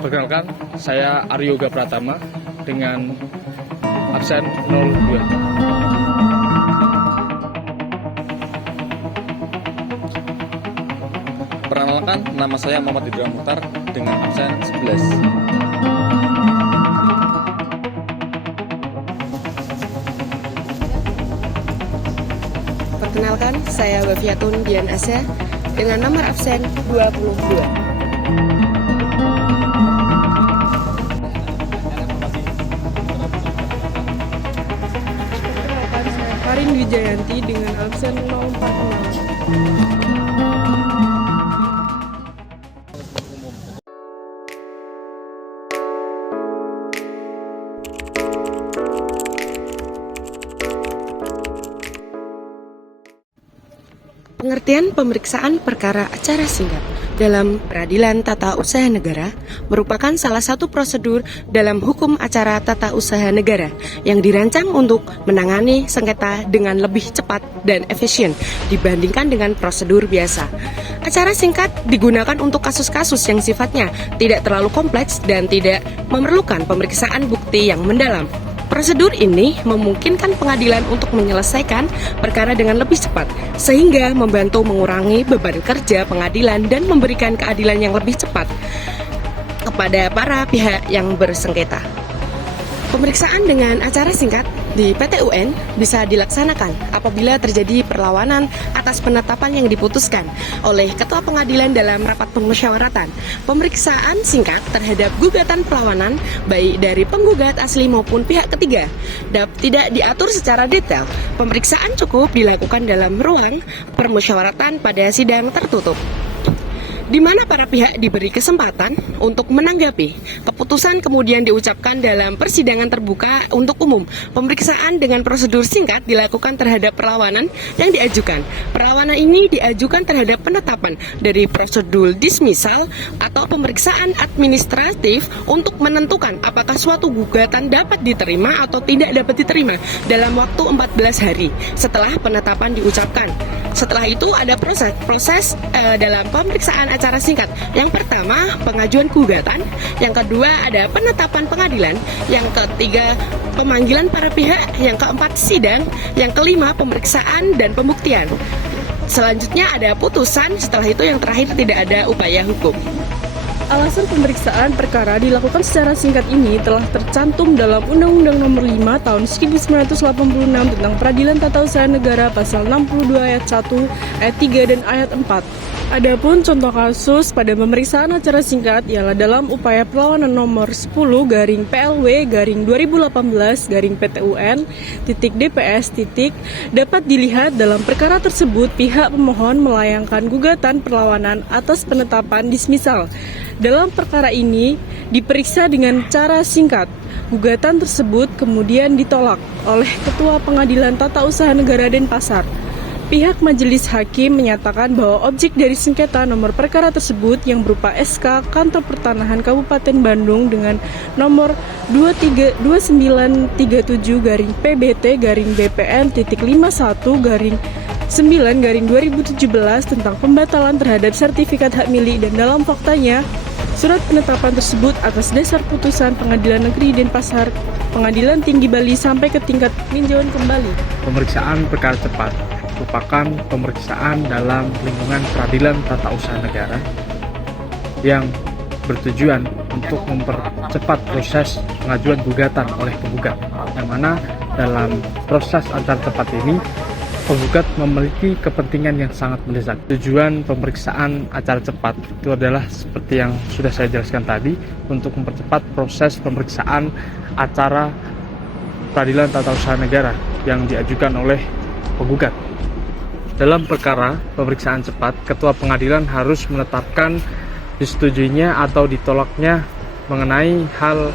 Perkenalkan, saya Aryoga Pratama dengan absen 02. Perkenalkan, nama saya Muhammad Idra Mukhtar dengan absen 11. Perkenalkan, saya Wafiatun Dian Asya dengan nomor absen 22. Perkenalkan, saya Karin Wijayanti dengan absen 046. Pengertian pemeriksaan perkara acara singkat dalam peradilan tata usaha negara merupakan salah satu prosedur dalam hukum acara tata usaha negara yang dirancang untuk menangani sengketa dengan lebih cepat dan efisien dibandingkan dengan prosedur biasa. Acara singkat digunakan untuk kasus-kasus yang sifatnya tidak terlalu kompleks dan tidak memerlukan pemeriksaan bukti yang mendalam. Prosedur ini memungkinkan pengadilan untuk menyelesaikan perkara dengan lebih cepat, sehingga membantu mengurangi beban kerja pengadilan dan memberikan keadilan yang lebih cepat kepada para pihak yang bersengketa. Pemeriksaan dengan acara singkat di PT UN bisa dilaksanakan apabila terjadi perlawanan atas penetapan yang diputuskan oleh Ketua Pengadilan dalam rapat pemusyawaratan. Pemeriksaan singkat terhadap gugatan perlawanan baik dari penggugat asli maupun pihak ketiga tidak diatur secara detail. Pemeriksaan cukup dilakukan dalam ruang permusyawaratan pada sidang tertutup, di mana para pihak diberi kesempatan untuk menanggapi. Keputusan kemudian diucapkan dalam persidangan terbuka untuk umum. Pemeriksaan dengan prosedur singkat dilakukan terhadap perlawanan yang diajukan. Perlawanan ini diajukan terhadap penetapan dari prosedur dismissal atau pemeriksaan administratif untuk menentukan apakah suatu gugatan dapat diterima atau tidak dapat diterima dalam waktu 14 hari setelah penetapan diucapkan. Setelah itu ada proses dalam pemeriksaan acara singkat. Yang pertama, pengajuan gugatan. Yang kedua, ada penetapan pengadilan. Yang ketiga, pemanggilan para pihak. Yang keempat, sidang. Yang kelima, pemeriksaan dan pembuktian. Selanjutnya ada putusan. Setelah itu yang terakhir tidak ada upaya hukum. Alasan pemeriksaan perkara dilakukan secara singkat ini telah tercantum dalam Undang-Undang Nomor 5 Tahun 1986 tentang Peradilan Tata Usaha Negara Pasal 62 Ayat 1, Ayat 3 dan Ayat 4. Adapun contoh kasus pada pemeriksaan acara singkat ialah dalam upaya perlawanan nomor 10/PLW/2018/PTUN dapat dilihat dalam perkara tersebut pihak pemohon melayangkan gugatan perlawanan atas penetapan dismissal. Dalam perkara ini diperiksa dengan cara singkat. Gugatan tersebut kemudian ditolak oleh Ketua Pengadilan Tata Usaha Negara Denpasar. Pihak majelis hakim menyatakan bahwa objek dari sengketa nomor perkara tersebut yang berupa SK Kantor Pertanahan Kabupaten Bandung dengan nomor 29/BPN.51/9/2017 tentang pembatalan terhadap sertifikat hak milik, dan dalam faktanya surat penetapan tersebut atas dasar putusan Pengadilan Negeri Denpasar, Pengadilan Tinggi Bali sampai ke tingkat peninjauan kembali. Pemeriksaan perkara cepat merupakan pemeriksaan dalam lingkungan peradilan tata usaha negara yang bertujuan untuk mempercepat proses pengajuan gugatan oleh penggugat, yang mana dalam proses acara cepat ini penggugat memiliki kepentingan yang sangat mendesak. Tujuan pemeriksaan acara cepat itu adalah seperti yang sudah saya jelaskan tadi, untuk mempercepat proses pemeriksaan acara peradilan tata usaha negara yang diajukan oleh penggugat. Dalam perkara pemeriksaan cepat, Ketua Pengadilan harus menetapkan disetujuinya atau ditolaknya mengenai hal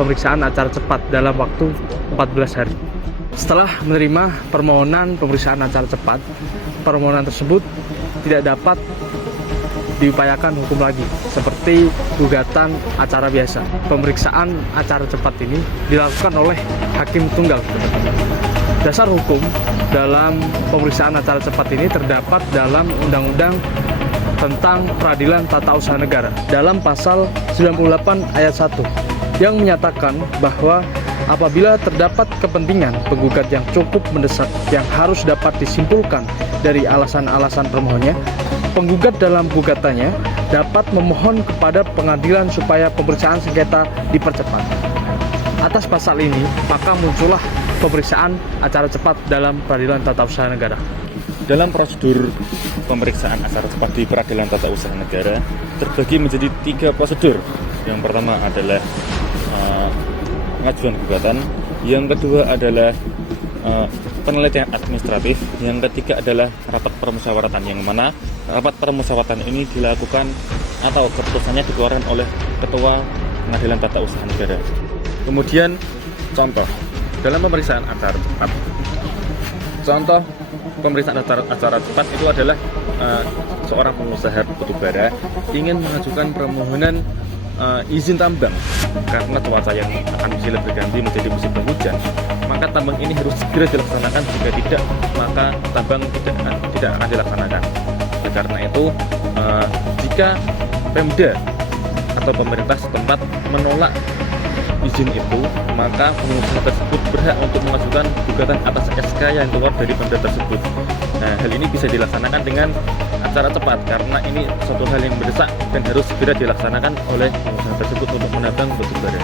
pemeriksaan acara cepat dalam waktu 14 hari. Setelah menerima permohonan pemeriksaan acara cepat, permohonan tersebut tidak dapat diupayakan hukum lagi, seperti gugatan acara biasa. Pemeriksaan acara cepat ini dilakukan oleh hakim tunggal. Dasar hukum dalam pemeriksaan acara cepat ini terdapat dalam Undang-Undang tentang Peradilan Tata Usaha Negara dalam pasal 98 ayat 1 yang menyatakan bahwa apabila terdapat kepentingan penggugat yang cukup mendesak yang harus dapat disimpulkan dari alasan-alasan permohonnya, penggugat dalam gugatannya dapat memohon kepada pengadilan supaya pemeriksaan sengketa dipercepat. Atas pasal ini, maka muncullah pemeriksaan acara cepat dalam Peradilan Tata Usaha Negara. Dalam prosedur pemeriksaan acara cepat di Peradilan Tata Usaha Negara terbagi menjadi 3 prosedur. Yang pertama adalah pengajuan gugatan, yang kedua adalah penelitian administratif, yang ketiga adalah rapat permusyawaratan, yang mana rapat permusyawaratan ini dilakukan atau keputusannya dikeluarkan oleh Ketua Pengadilan Tata Usaha Negara. Kemudian contoh dalam pemeriksaan acara cepat. Contoh pemeriksaan acara cepat itu adalah seorang pengusaha batubara ingin mengajukan permohonan izin tambang karena cuaca yang akan silih berganti menjadi musim penghujan, maka tambang ini harus segera dilaksanakan. Jika tidak, maka tambang tidak akan dilaksanakan. Karena itu, jika Pemda atau pemerintah setempat menolak izin itu, maka pengusaha tersebut berhak untuk mengajukan gugatan atas SK yang keluar dari Pemda tersebut. Nah, hal ini bisa dilaksanakan dengan acara cepat karena ini suatu hal yang mendesak dan harus segera dilaksanakan oleh pengusaha tersebut untuk menambang batubara.